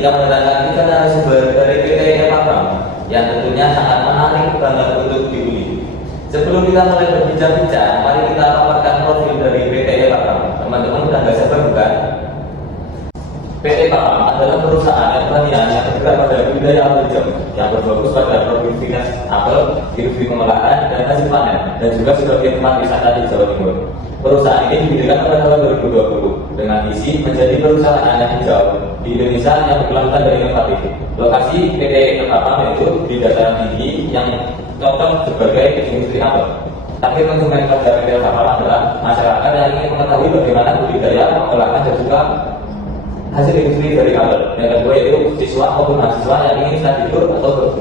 kita mendatangkan ikan dari sumber dari PT Epabam yang tentunya sangat menarik banget untuk diulik. Sebelum kita mulai berbincang-bincang, mari kita paparkan profil dari PT Epabam. Teman-teman sudah nggak sabar bukan? PT Epabam adalah perusahaan pertanian yang bergerak pada budidaya apel hijau yang berfokus pada produktivitas apel, industri pengolahan dan hasil panen, dan juga sebagai tempat wisata di Jawa Timur. Perusahaan ini didirikan pada tahun 2020 dengan visi menjadi perusahaan anak hijau di Indonesia yang berkelanjutan dan inovatif. Lokasi PT Epabam yaitu di dataran tinggi yang cocok sebagai industri apel. Target konsumen pada PT Epabam adalah masyarakat yang ingin mengetahui bagaimana budidaya, pengolahan dan juga hasil industri dari apel. Yang kedua yaitu siswa maupun mahasiswa yang ingin study tour atau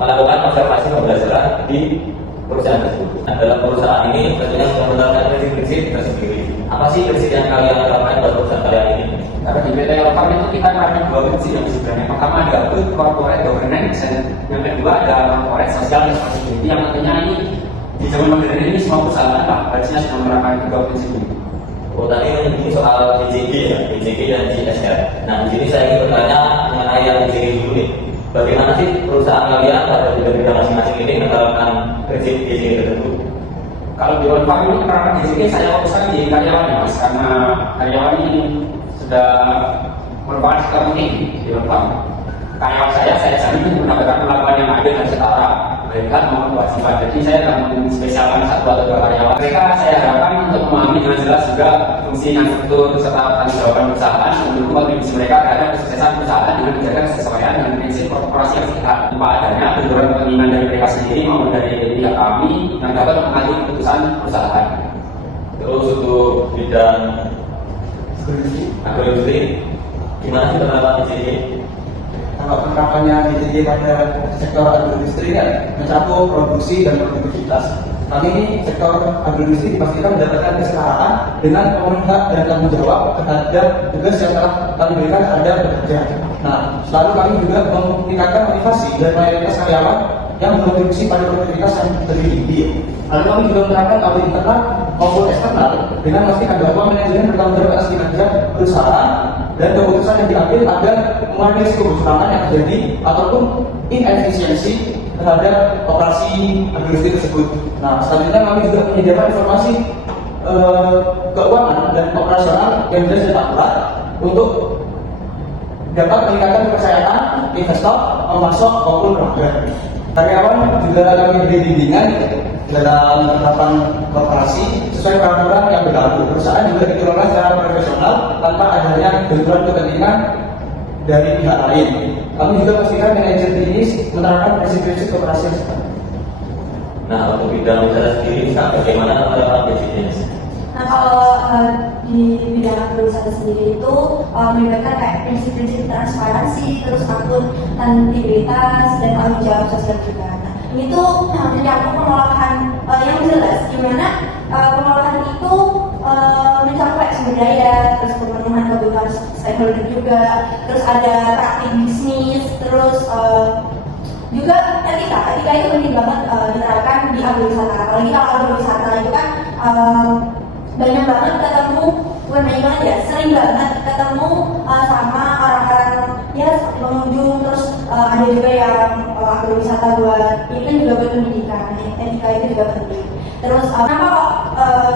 melakukan observasi pembelajaran di perusahaan tersebut. Nah, dalam perusahaan ini tentunya sudah menerapkan prinsip-prinsip tersendiri. Apa sih prinsip yang kalian terapkan dalam perusahaan kalian ini? Karena di PT Epabam itu kita menerapkan dua prinsip yang sebenarnya. Pertama ada good corporate governance, dan yang kedua ada corporate social responsibility. Yang tentunya ini di zaman modern ini semua perusahaan harusnya sudah menerapkan dua prinsip ini. Oh, tadi menyebut soal BCG ya, BCG dan GSR. Nah, di sini saya ingin bertanya mengenai yang BCG dulu nih. Bagaimana sih perusahaan kalian pada bidang masing-masing ini menerapkan prinsip BCG tersebut? Kalau di Epabam ini menerapkan BCG, saya fokuskan di karyawan ya mas, karena karyawan ini sudah merupakan sektor penting di Epabam. Karyawan saya jamin mendapatkan perlakuan yang adil dan setara, baik hak maupun kewajiban. Jadi saya akan spesialkan satu atau dua karyawan. Mereka saya harapkan untuk memahami dengan jelas juga fungsi dan struktur serta tanggung jawab perusahaan untuk kontribusi mereka terhadap kesuksesan perusahaan dengan menjaga kesesuaian dengan prinsip korporasi yang sehat. Tanpa adanya benturan kepentingan dari mereka sendiri maupun dari pihak kami yang dapat mengatur keputusan perusahaan. Terus untuk bidang agroindustri, gimana sih penerapan BCG? Kalau penerapannya BCG pada sektor agroindustri kan mencakup produksi dan produktivitas. Kali ini sektor agroindustri dipastikan mendapatkan kesetaraan dengan pemenuhan hak dan tanggung jawab terhadap tugas yang telah kami berikan terhadap pekerja. Nah, selalu kami juga meningkatkan motivasi dan mayoritas karyawan yang berkontribusi pada produktivitas yang tertinggi. Lalu kami juga menerapkan audit internal maupun eksternal dengan memastikan bahwa manajemen bertanggung jawab atas kinerja perusahaan dan keputusan yang diambil agar mengurangi risiko kecurangan yang terjadi ataupun inefisiensi terhadap operasi agroindustri tersebut. Nah, selanjutnya kami juga menyediakan informasi keuangan dan operasional yang jelas dan akurat untuk dapat meningkatkan kepercayaan investor, pemasok maupun pelanggan. Karyawan juga kami beri bimbingan dalam penerapan korporasi sesuai peraturan yang berlaku. Perusahaan juga dikelola secara profesional tanpa adanya benturan kepentingan dari pihak lain. Kami juga pastikan manajer ini menerapkan prinsip-prinsip korporasi yang sehat. Nah, untuk bidang wisata sendiri, bagaimana penerapan BCG? Nah, kalau di bidang agrowisata sendiri itu melibatkan kayak prinsip-prinsip transparansi, terus akuntabilitas dan tanggung jawab sosial juga. Nah, ini tuh mencakup pengolahan yang jelas, di mana pengolahan itu mencakup sumber daya, terus pemenuhan kebutuhan stakeholder juga, terus ada praktik bisnis, terus juga etika itu penting banget diterapkan di agrowisata. Apalagi kalau agrowisata itu kan banyak banget ketemu, bukan banyak banget ya, sering banget ketemu sama orang-orang ya seperti pengunjung, terus ada juga yang agrowisata buat ini kan juga buat pendidikan, etika itu juga penting. Terus kenapa kok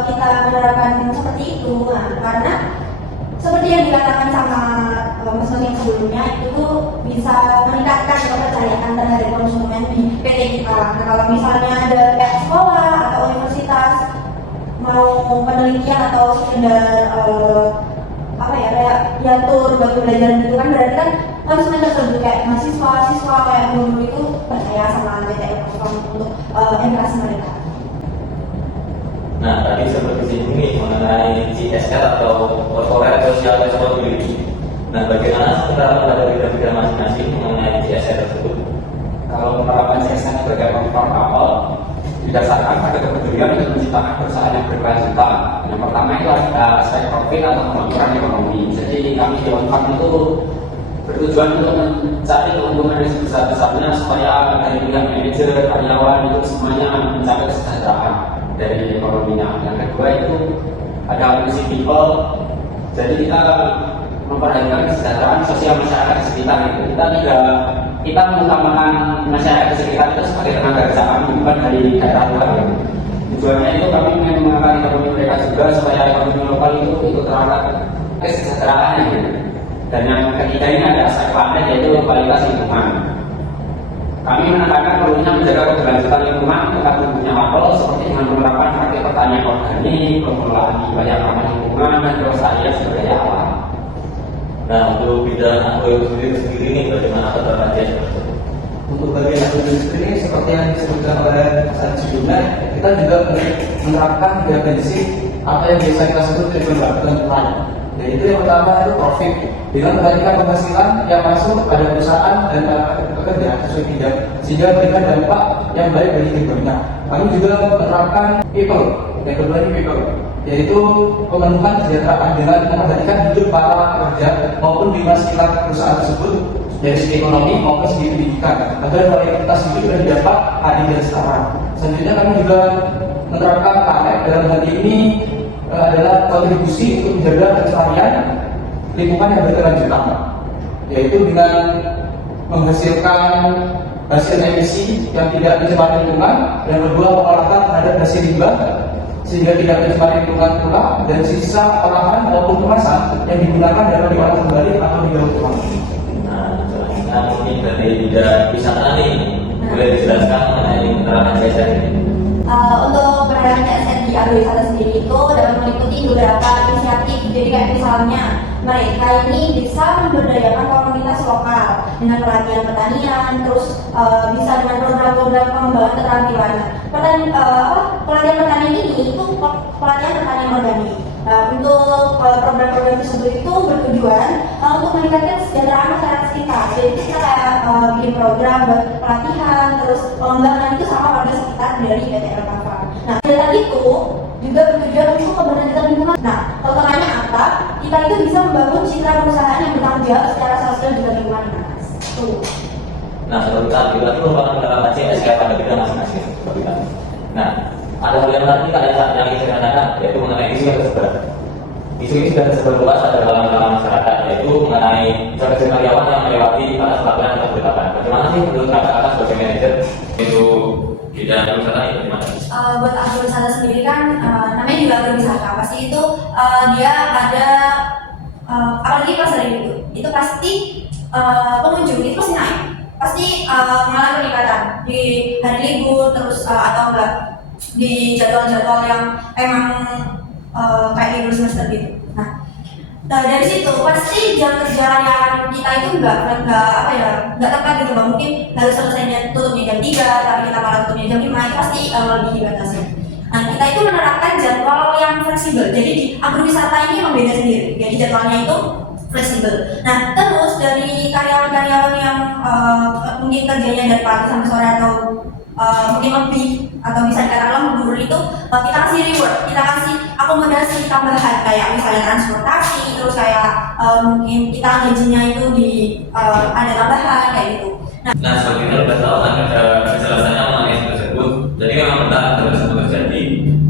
kita menerapkan seperti itu? Nah, karena seperti yang dikatakan sama Mas yang sebelumnya, itu tuh bisa meningkatkan kepercayaan terhadap konsumen di PT kita. Nah, kalau misalnya ada pihak sekolah atau universitas mau penelitian atau sekedar kayak diatur bagi pelajaran gitu kan, berarti kan konsumen tersebut kayak mahasiswa kayak guru itu percaya sama PT Epabam untuk edukasi mereka. Nah, tadi seperti disinggung mengenai GSR atau corporate social responsibility. Nah, bagaimana penerapan pada bidang-bidang masing-masing mengenai GSR tersebut? Kalau penerapan GSR sebagai platform awal didasarkan pada kepedulian untuk menciptakan perusahaan yang berkelanjutan. Yang pertama itu ada aspek profit atau kemakmuran ekonomi. Jadi kami di Epabam itu bertujuan untuk mencari keuntungan yang sebesar-besarnya supaya dari pihak manajer, karyawan itu semuanya mencapai kesejahteraan dari ekonominya. Yang kedua itu ada misi people. Jadi kita memperhatikan kesejahteraan sosial masyarakat di sekitar itu. Kita mengutamakan masyarakat di sekitar itu sebagai tenaga kerja kami, bukan dari daerah luar. Tujuannya itu kami ingin mengangkat ekonomi mereka juga supaya ekonomi lokal itu ikut terangkat kesejahteraannya gitu. Dan yang ketiga ini ada aspek lain, yaitu kualitas lingkungan. Kami menekankan perlunya menjaga keberlanjutan lingkungan tetap tumbuhnya apel seperti dengan menerapkan praktik pertanian organik, pengelolaan banyak ramah lingkungan dan pelestarian sumber daya alam. Nah, untuk bidang agroindustri ini bagaimana penerapannya? Untuk bagian agroindustri ini seperti yang disebutkan oleh Mas Adi sebelumnya, kita juga menerapkan 3 prinsip apa yang biasa kita sebut triple bottom line. Yaitu yang pertama itu profit, dengan memperhatikan penghasilan yang masuk pada perusahaan dan para pekerja sesuai bidang, sehingga memberikan dampak yang baik bagi keduanya. Kami juga menerapkan people, yang kedua ini people, yaitu pemenuhan kesejahteraan dengan memperhatikan hidup para pekerja maupun di sekitar perusahaan tersebut dari segi ekonomi maupun segi pendidikan, agar kualitas hidup juga didapat adil dan setara. Selanjutnya kami juga menerapkan KF dalam hal ini adalah kontribusi untuk menjaga kelestarian lingkungan yang berkelanjutan, yaitu dengan menghasilkan hasil emisi yang tidak mencemari lingkungan, dan kedua pengolahan terhadap hasil limbah sehingga tidak mencemari lingkungan pula, dan sisa olahan maupun kemasan yang digunakan dapat diolah kembali atau didaur ulang. Nah, selanjutnya mungkin dari bidang wisata nih, boleh dijelaskan mengenai penerapan CSR ini? Untuk penerapan CSR di agrowisata sendiri itu dapat meliputi beberapa inisiatif. Jadi kayak misalnya mereka ini bisa memberdayakan komunitas lokal dengan pelatihan pertanian, terus bisa dengan program-program pengembangan keterampilan. Pelatihan pertanian ini itu pelatihan pertanian organik. Untuk program-program tersebut itu bertujuan untuk meningkatkan kesejahteraan masyarakat sekitar. Jadi kita kayak bikin program buat pelatihan, terus pengembangan itu sama warga sekitar dari PT Elkava. Nah, kegiatan itu juga bertujuan untuk keberlanjutan lingkungan. Nah, keutamaannya apa? Kita itu bisa membangun citra perusahaan yang bertanggung jawab secara sosial juga lingkungan. Nah, seperti tadi itu merupakan penerapan CSR pada bidang masing-masing. Nah, ada hal yang menarik yang ingin saya katakan, yaitu mengenai isu yang tersebar. Isu ini sudah tersebar luas pada kalangan masyarakat, yaitu mengenai kerja karyawan yang melewati batas pelaporan atau ketetapan. Bagaimana sih menurut kakak sebagai manajer itu bidang perusahaan ini? Bagaimana? Buat agrowisata sendiri kan, namanya juga agrowisata. Pasti itu dia ada, apalagi pas hari itu pasti pengunjung itu pasti naik, pasti mengalami peningkatan di hari libur, terus atau enggak di jadwal-jadwal yang emang kayak libur semester gitu. Nah, dari situ pasti jam kerja karyawan kita itu nggak tepat gitu bang. Mungkin harus selesainya tutupnya jam 3, tapi kita malah tutupnya jam 5, itu pasti lebih dibatasi. Nah, kita itu menerapkan jadwal yang fleksibel. Jadi di agrowisata ini memang beda sendiri. Jadi jadwalnya itu fleksibel. Nah, terus dari karyawan-karyawan yang mungkin kerjanya dari pagi sampai sore atau mungkin lebih atau bisa dikatakan lembur itu, kita kasih reward, kita kasih akomodasi tambahan kayak misalnya transportasi, terus kayak mungkin kita gajinya itu ada tambahan kayak gitu. Nah, seperti itu sudah tahu kan kejelasannya mengenai hal tersebut. Jadi memang benar hal tersebut terjadi,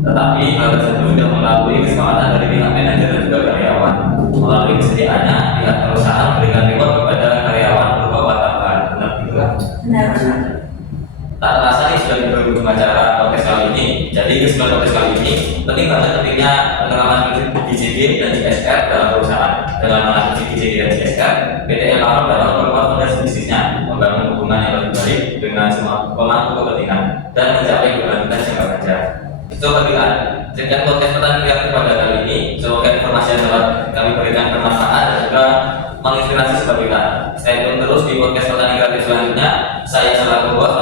tetapi hal tersebut sudah melalui kesepakatan dari pihak manajer dan juga karyawan, melalui kesediaannya pihak perusahaan memberikan reward kepada karyawan berupa uang tambahan. Benar juga? Benar. Tak terasa nih sudah di berhubung acara podcast kali ini. Jadi kesimpulan podcast kali ini penting banget pentingnya penerapan prinsip DJG dan CSR dalam perusahaan. Dengan mengatasi DJG dan CSR, PT Elkava dapat memperkuat fondasi bisnisnya, membangun hubungan yang lebih baik dengan semua pemangku kepentingan dan mencapai keberlanjutan jangka panjang. Sobat Bilan, sekian podcast petani kreatif pada kali ini. Semoga informasi yang telah kami berikan bermanfaat dan juga menginspirasi Sobat Bilan. Stay tune terus di podcast petani kreatif selanjutnya. Saya selaku bos.